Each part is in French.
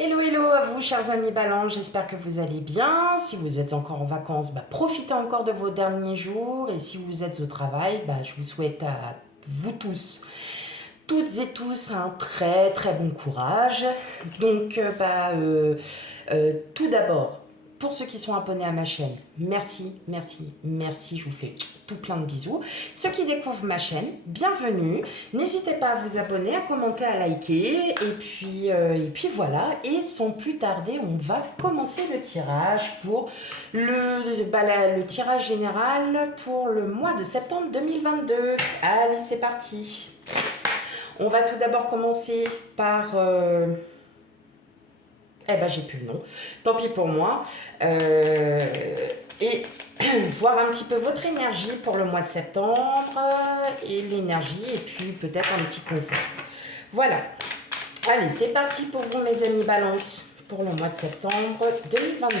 Hello, hello à vous, chers amis Balance, j'espère que vous allez bien. Si vous êtes encore en vacances, profitez encore de vos derniers jours. Et si vous êtes au travail, je vous souhaite à vous tous, toutes et tous, un très très bon courage. Donc, tout d'abord, pour ceux qui sont abonnés à ma chaîne, merci, merci, merci, je vous fais tout plein de bisous. Ceux qui découvrent ma chaîne, bienvenue. N'hésitez pas à vous abonner, à commenter, à liker. Et puis voilà, et sans plus tarder, on va commencer le tirage pour le tirage général pour le mois de septembre 2022. Allez, c'est parti. On va tout d'abord commencer par... j'ai plus le nom. Tant pis pour moi. Et voir un petit peu votre énergie pour le mois de septembre et l'énergie et puis peut-être un petit conseil. Voilà. Allez, c'est parti pour vous mes amis Balance pour le mois de septembre 2022.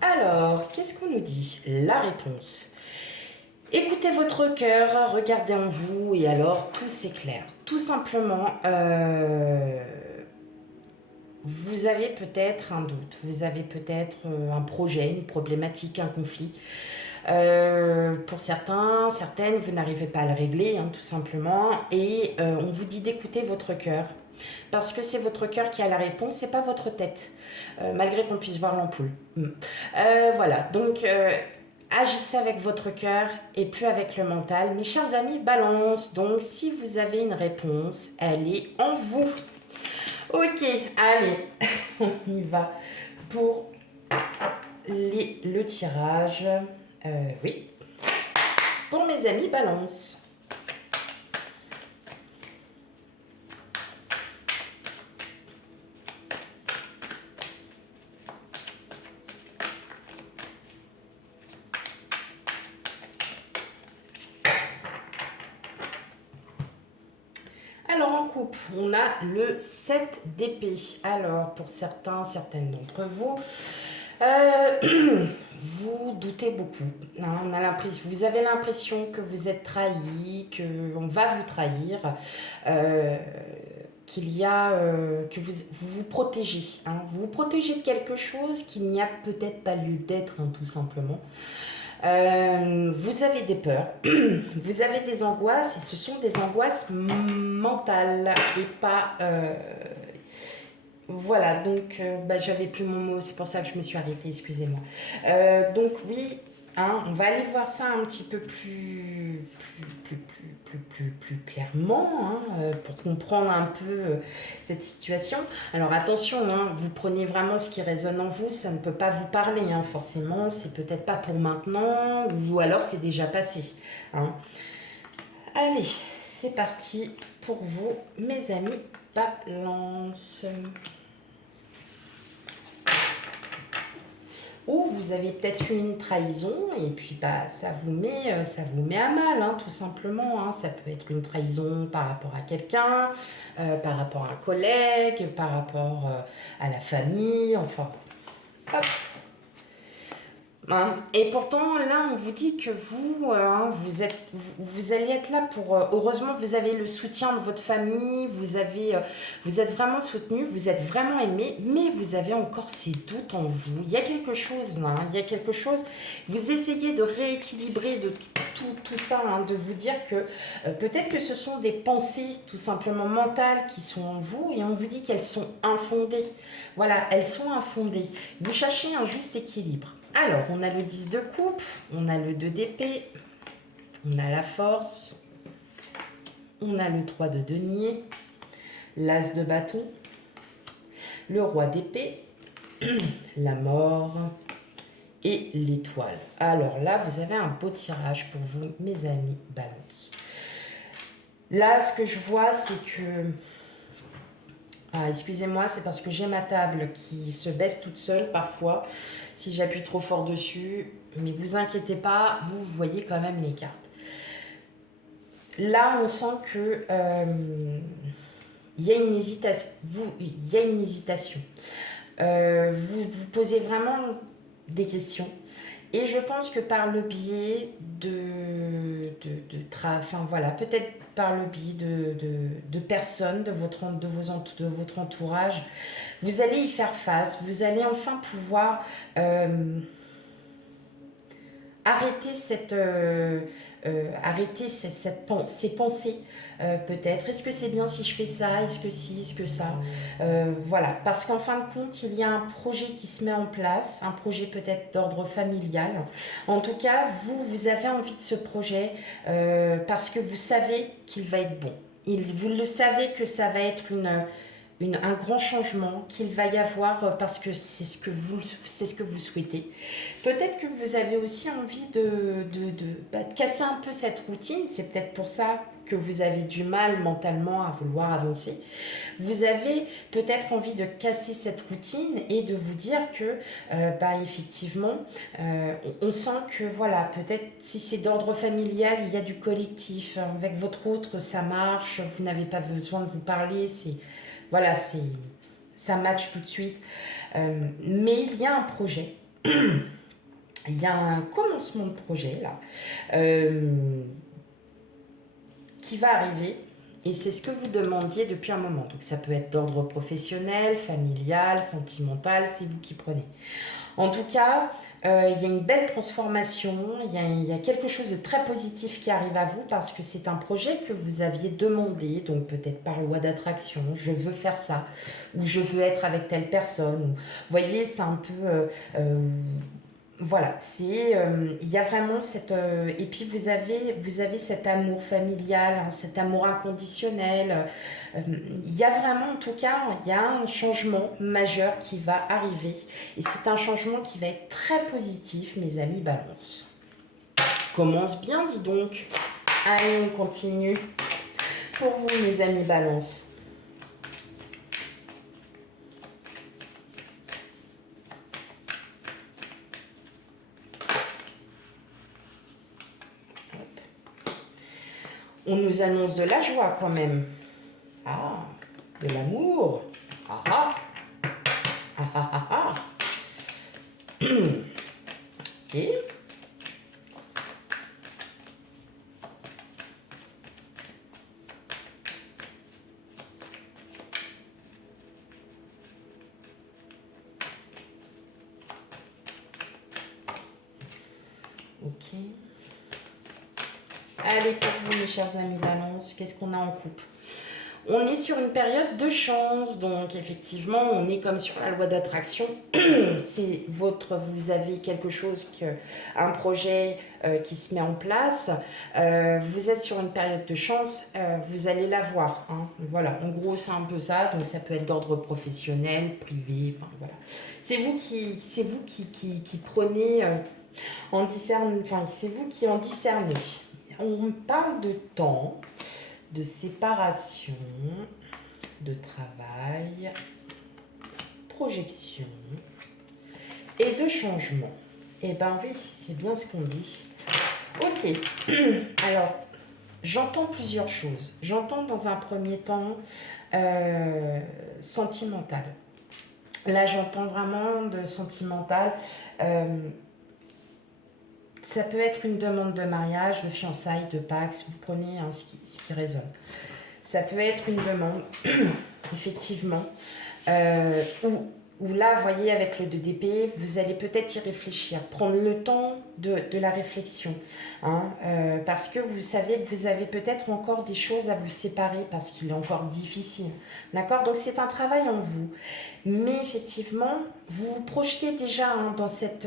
Alors, qu'est-ce qu'on nous dit? La réponse. Écoutez votre cœur, regardez en vous et alors tout s'éclaire. Tout simplement, vous avez peut-être un doute, vous avez peut-être un projet, une problématique, un conflit. Pour certains, certaines, vous n'arrivez pas à le régler, tout simplement. Et on vous dit d'écouter votre cœur. Parce que c'est votre cœur qui a la réponse, c'est pas votre tête. Malgré qu'on puisse voir l'ampoule. Voilà, donc agissez avec votre cœur et plus avec le mental. Mes chers amis, Balance. Donc si vous avez une réponse, elle est en vous. Ok, allez, on y va pour le tirage. Oui, pour mes amis Balance. Alors en couple, on a le 7 d'épée. Alors pour certains, certaines d'entre vous, vous doutez beaucoup. On a l'impression, vous avez l'impression que vous êtes trahi, qu'on va vous trahir, qu'il y a, que vous vous protégez. Vous vous protégez de quelque chose qui n'y a peut-être pas lieu d'être, tout simplement. Vous avez des peurs, vous avez des angoisses, et ce sont des angoisses mentales et pas... voilà, donc j'avais plus mon mot, c'est pour ça que je me suis arrêtée, excusez-moi. Donc oui, on va aller voir ça un petit peu plus clairement, pour comprendre un peu cette situation. Alors attention, vous prenez vraiment ce qui résonne en vous, ça ne peut pas vous parler, forcément, c'est peut-être pas pour maintenant, ou alors c'est déjà passé. Allez, c'est parti pour vous, mes amis Balance. Ou vous avez peut-être eu une trahison et puis ça vous met à mal, tout simplement. Ça peut être une trahison par rapport à quelqu'un, par rapport à un collègue, par rapport à la famille, enfin. Hop. Et pourtant, là, on vous dit que vous allez être là pour... heureusement, vous avez le soutien de votre famille, vous êtes vraiment soutenu, vous êtes vraiment aimé, mais vous avez encore ces doutes en vous. Il y a quelque chose là, il y a quelque chose. Vous essayez de rééquilibrer de tout ça, de vous dire que peut-être que ce sont des pensées tout simplement mentales qui sont en vous et on vous dit qu'elles sont infondées. Voilà, elles sont infondées. Vous cherchez un juste équilibre. Alors, on a le 10 de coupe, on a le 2 d'épée, on a la force, on a le 3 de denier, l'as de bâton, le roi d'épée, la mort et l'étoile. Alors là, vous avez un beau tirage pour vous, mes amis Balance. Là, ce que je vois, c'est que... excusez-moi, c'est parce que j'ai ma table qui se baisse toute seule parfois, si j'appuie trop fort dessus. Mais vous inquiétez pas, vous voyez quand même les cartes. Là, on sent que il y a une hésitation. Vous posez vraiment des questions. Et je pense que par le biais enfin voilà, peut-être par le biais de personnes de votre entourage, vous allez y faire face, vous allez enfin pouvoir arrêter ces pensées, peut-être. Est-ce que c'est bien si je fais ça? Est-ce que si? Est-ce que ça? Voilà. Parce qu'en fin de compte, il y a un projet qui se met en place, un projet peut-être d'ordre familial. En tout cas, vous avez envie de ce projet parce que vous savez qu'il va être bon. Vous le savez que ça va être un grand changement qu'il va y avoir parce que c'est ce que vous souhaitez. Peut-être que vous avez aussi envie de casser un peu cette routine. C'est peut-être pour ça que vous avez du mal mentalement à vouloir avancer. Vous avez peut-être envie de casser cette routine et de vous dire que, effectivement, on sent que, voilà, peut-être si c'est d'ordre familial, il y a du collectif. Avec votre autre, ça marche, vous n'avez pas besoin de vous parler, voilà, ça match tout de suite. Mais il y a un projet, il y a un commencement de projet là, qui va arriver. Et c'est ce que vous demandiez depuis un moment. Donc ça peut être d'ordre professionnel, familial, sentimental, c'est vous qui prenez. En tout cas, il y a une belle transformation, il y a quelque chose de très positif qui arrive à vous parce que c'est un projet que vous aviez demandé, donc peut-être par loi d'attraction, je veux faire ça, ou je veux être avec telle personne. Ou, vous voyez, c'est un peu... voilà, il y a vraiment et puis vous avez cet amour familial, hein, cet amour inconditionnel. Il y a vraiment, en tout cas, il y a un changement majeur qui va arriver. Et c'est un changement qui va être très positif, mes amis Balance. Commence bien, dis donc. Allez, on continue. Pour vous, mes amis Balance. On nous annonce de la joie quand même. Ah, de l'amour. Ah ah. Ah ah ah ah. Ok. Ok. Allez, pour vous, mes chers amis Balance, qu'est-ce qu'on a en coupe? On est sur une période de chance, donc effectivement, on est comme sur la loi d'attraction. Vous avez quelque chose, un projet qui se met en place. Vous êtes sur une période de chance, vous allez l'avoir. Hein. Voilà, en gros, c'est un peu ça. Donc, ça peut être d'ordre professionnel, privé. Enfin, voilà. C'est vous qui prenez c'est vous qui en discernez. On parle de temps, de séparation, de travail, projection et de changement. Eh ben oui, c'est bien ce qu'on dit. Ok, alors j'entends plusieurs choses. J'entends dans un premier temps sentimental. Là, j'entends vraiment de sentimental. Ça peut être une demande de mariage, de fiançailles, de Pax, vous prenez hein, ce qui résonne. Ça peut être une demande, effectivement, où là, vous voyez, avec le 2 d'épée, vous allez peut-être y réfléchir, prendre le temps de la réflexion, hein, parce que vous savez que vous avez peut-être encore des choses à vous séparer, parce qu'il est encore difficile, d'accord? Donc, c'est un travail en vous. Mais effectivement, vous vous projetez déjà hein, dans cette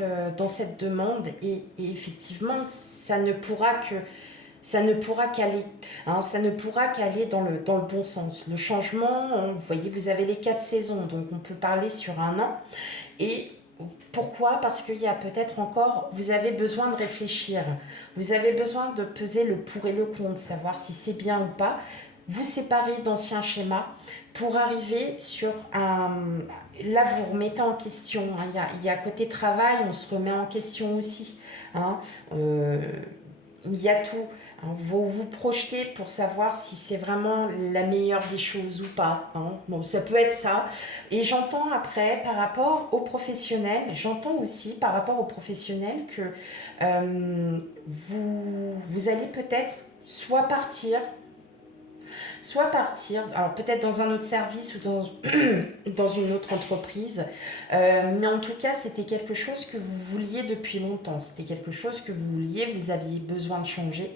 demande et effectivement, ça ne pourra qu'aller, hein, ça ne pourra qu'aller dans le bon sens. Le changement, vous voyez, vous avez les 4 saisons, donc on peut parler sur un an. Et pourquoi? Parce qu'il y a peut-être encore, vous avez besoin de réfléchir, vous avez besoin de peser le pour et le contre, savoir si c'est bien ou pas. Vous séparez d'anciens schémas pour arriver sur un... Là, vous remettez en question. Hein. Il y a côté travail, on se remet en question aussi. Hein. il y a tout. Hein. Vous vous projetez pour savoir si c'est vraiment la meilleure des choses ou pas. Hein. Bon, ça peut être ça. Et j'entends après, par rapport aux professionnels, j'entends aussi par rapport aux professionnels que vous allez peut-être soit partir, alors peut-être dans un autre service ou dans une autre entreprise, mais en tout cas, c'était quelque chose que vous vouliez depuis longtemps, c'était quelque chose que vous vouliez, vous aviez besoin de changer,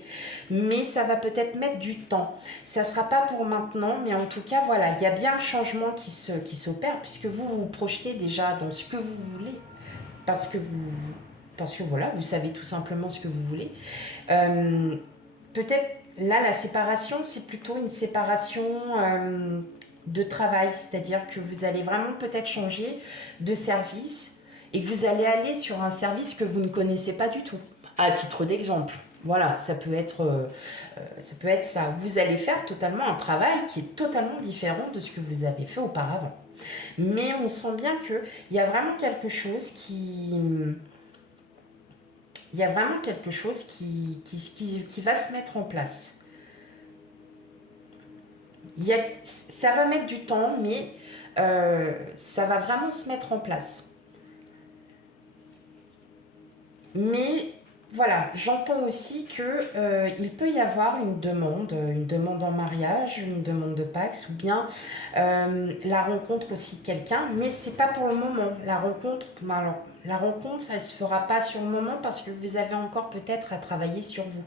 mais ça va peut-être mettre du temps. Ça ne sera pas pour maintenant, mais en tout cas, voilà, il y a bien le changement qui s'opère, puisque vous vous projetez déjà dans ce que vous voulez, parce que voilà, vous savez tout simplement ce que vous voulez. Euh, Peut-être là, la séparation, c'est plutôt une séparation de travail, c'est-à-dire que vous allez vraiment peut-être changer de service et que vous allez aller sur un service que vous ne connaissez pas du tout. À titre d'exemple, voilà, ça peut être ça. Vous allez faire totalement un travail qui est totalement différent de ce que vous avez fait auparavant. Mais on sent bien qu'il y a vraiment quelque chose il y a vraiment quelque chose qui va se mettre en place. Ça va mettre du temps, mais ça va vraiment se mettre en place. Mais voilà, j'entends aussi que il peut y avoir une demande en mariage, une demande de Pax, ou bien la rencontre aussi de quelqu'un, mais c'est pas pour le moment. La rencontre, elle se fera pas sur le moment parce que vous avez encore peut-être à travailler sur vous.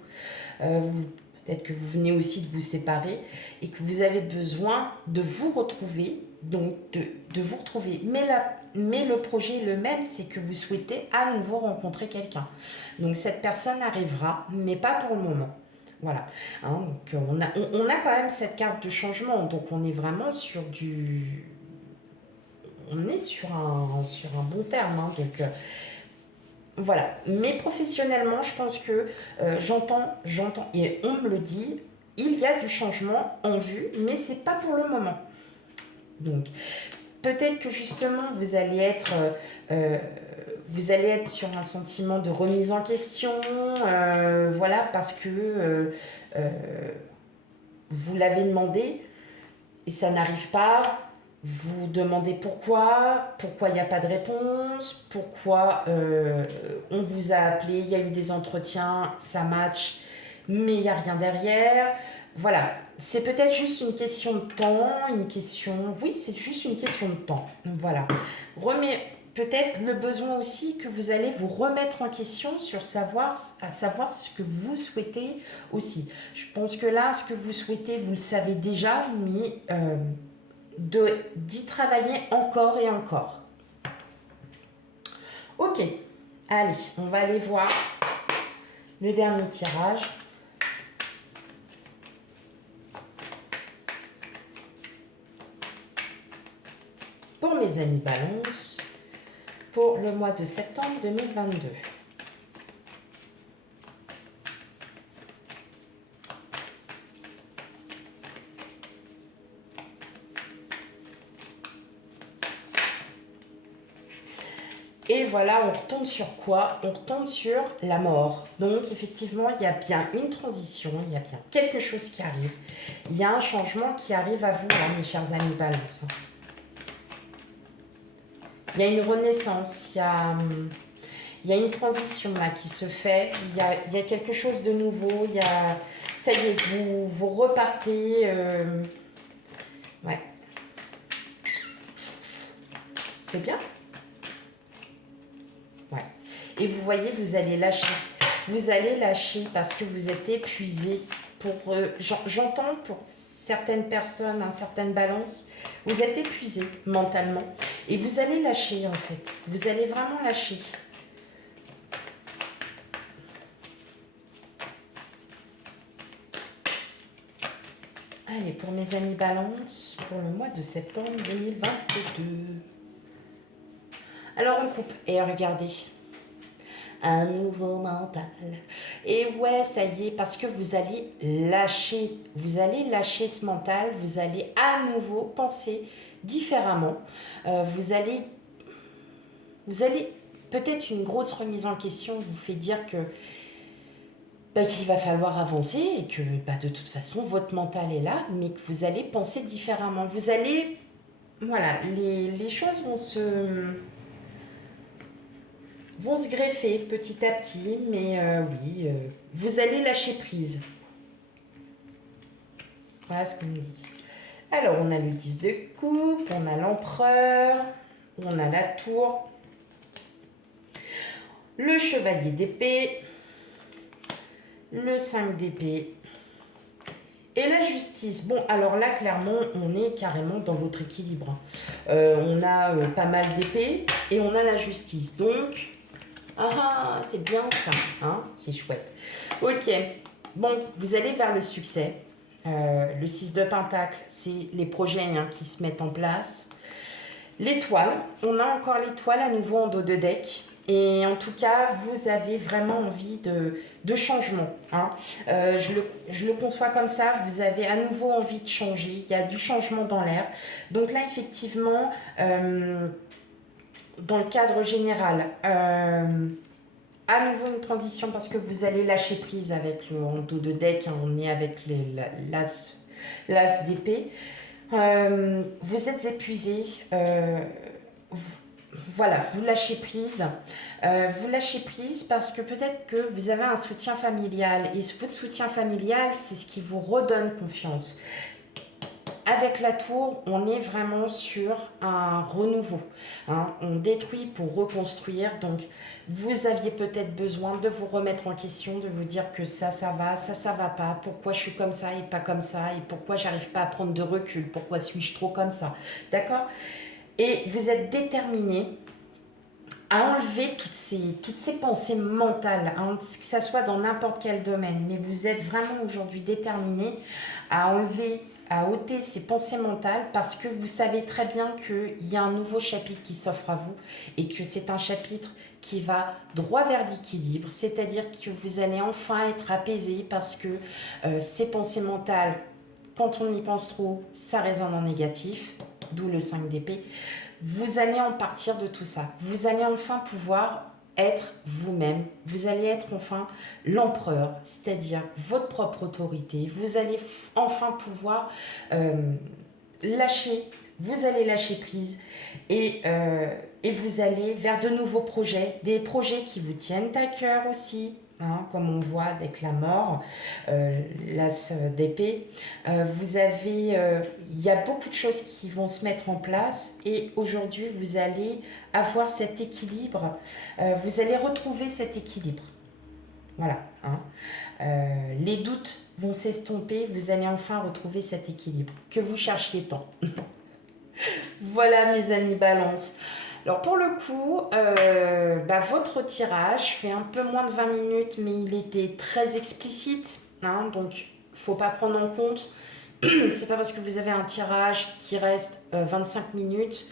Peut-être que vous venez aussi de vous séparer et que vous avez besoin de vous retrouver, donc de vous retrouver. Mais le projet est le même, c'est que vous souhaitez à nouveau rencontrer quelqu'un. Donc cette personne arrivera, mais pas pour le moment. Voilà. Hein, donc on a quand même cette carte de changement, donc on est vraiment sur du... On est sur un bon terme. Hein, donc... voilà, mais professionnellement, je pense que j'entends, et on me le dit, il y a du changement en vue, mais c'est pas pour le moment. Donc, peut-être que justement, vous allez être sur un sentiment de remise en question, voilà, parce que vous l'avez demandé et ça n'arrive pas. Vous demandez pourquoi il n'y a pas de réponse, pourquoi on vous a appelé, il y a eu des entretiens, ça match, mais il n'y a rien derrière. Voilà, c'est peut-être juste une question de temps, oui, c'est juste une question de temps. Voilà. Peut-être le besoin aussi que vous allez vous remettre en question à savoir ce que vous souhaitez aussi. Je pense que là, ce que vous souhaitez, vous le savez déjà, mais d'y travailler encore et encore. Ok, allez, on va aller voir le dernier tirage. Pour mes amis Balance, pour le mois de septembre 2022. Et voilà, on retombe sur quoi? On retombe sur la mort. Donc effectivement, il y a bien une transition, il y a bien quelque chose qui arrive. Il y a un changement qui arrive à vous, hein, mes chers amis Balance. Il y a une renaissance, il y a une transition là qui se fait, il y a quelque chose de nouveau, ça y est, vous repartez. Ouais. C'est bien? Ouais. Et vous voyez, vous allez lâcher. Vous allez lâcher parce que vous êtes épuisé. J'entends pour certaines personnes, certaines balances, vous êtes épuisé mentalement. Et vous allez lâcher en fait. Vous allez vraiment lâcher. Allez, pour mes amis Balance, pour le mois de septembre 2022. Alors on coupe et regardez. Un nouveau mental. Et ouais, ça y est, parce que vous allez lâcher ce mental, vous allez à nouveau penser différemment. Vous allez peut-être une grosse remise en question vous fait dire que bah, qu'il va falloir avancer et que bah, de toute façon, votre mental est là, mais que vous allez penser différemment. Vous allez, voilà, les choses vont se greffer petit à petit, mais oui, vous allez lâcher prise. Voilà ce qu'on me dit. Alors, on a le 10 de coupe, on a l'empereur, on a la tour, le chevalier d'épée, le 5 d'épée et la justice. Bon, alors là, clairement, on est carrément dans votre équilibre. On a pas mal d'épées et on a la justice. Donc, c'est bien ça, hein, c'est chouette. Ok, bon, vous allez vers le succès. Le 6 de pentacle, c'est les projets qui se mettent en place. L'étoile, on a encore l'étoile à nouveau en dos de deck. Et en tout cas, vous avez vraiment envie de changement. Hein. Je le conçois comme ça, vous avez à nouveau envie de changer. Il y a du changement dans l'air. Donc là, effectivement, dans le cadre général, à nouveau une transition parce que vous allez lâcher prise avec le en dos de deck. On est avec l'as d'épée. Vous êtes épuisé. Voilà, vous lâchez prise. Vous lâchez prise parce que peut-être que vous avez un soutien familial. Et votre soutien familial, c'est ce qui vous redonne confiance. Avec la tour, on est vraiment sur un renouveau. Hein. On détruit pour reconstruire. Donc, vous aviez peut-être besoin de vous remettre en question, de vous dire que ça va pas. Pourquoi je suis comme ça et pas comme ça? Et pourquoi j'arrive pas à prendre de recul? Pourquoi suis-je trop comme ça? D'accord? Et vous êtes déterminé à enlever toutes ces pensées mentales, hein, que ça soit dans n'importe quel domaine. Mais vous êtes vraiment aujourd'hui déterminé à enlever, à ôter ces pensées mentales parce que vous savez très bien qu'il y a un nouveau chapitre qui s'offre à vous et que c'est un chapitre qui va droit vers l'équilibre, c'est-à-dire que vous allez enfin être apaisé parce que ces pensées mentales, quand on y pense trop, ça résonne en négatif, d'où le 5 d'épée. Vous allez en partir de tout ça. Vous allez enfin pouvoir être vous-même. Vous allez être enfin l'empereur, c'est-à-dire votre propre autorité. Vous allez enfin pouvoir lâcher. Vous allez lâcher prise et vous allez vers de nouveaux projets, des projets qui vous tiennent à cœur aussi. Hein, comme on voit avec la mort, l'as d'épée, il y a beaucoup de choses qui vont se mettre en place et aujourd'hui vous allez avoir cet équilibre, vous allez retrouver cet équilibre. Voilà. Hein. Les doutes vont s'estomper, vous allez enfin retrouver cet équilibre que vous cherchiez tant. Voilà mes amis Balance. Alors pour le coup, votre tirage fait un peu moins de 20 minutes, mais il était très explicite. Hein, donc, il ne faut pas prendre en compte. C'est pas parce que vous avez un tirage qui reste 25 minutes.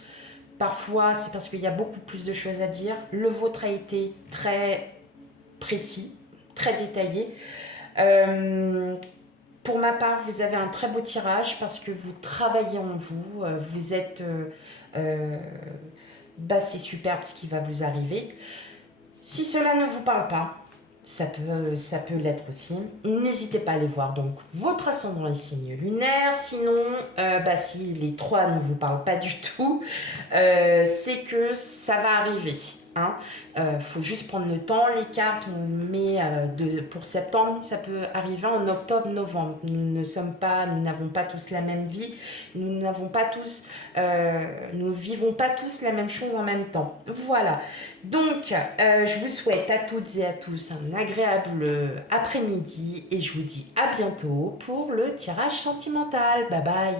Parfois, c'est parce qu'il y a beaucoup plus de choses à dire. Le vôtre a été très précis, très détaillé. Pour ma part, vous avez un très beau tirage parce que vous travaillez en vous. Vous êtes... c'est superbe ce qui va vous arriver. Si cela ne vous parle pas, ça peut l'être aussi. N'hésitez pas à aller voir donc votre ascendant et signe lunaire. Sinon, si les trois ne vous parlent pas du tout, c'est que ça va arriver. Hein. Faut juste prendre le temps. Les cartes, on met pour septembre, ça peut arriver en octobre, novembre. Nous n'avons pas tous la même vie. Nous vivons pas tous la même chose en même temps. Voilà. Donc, je vous souhaite à toutes et à tous un agréable après-midi et je vous dis à bientôt pour le tirage sentimental. Bye bye.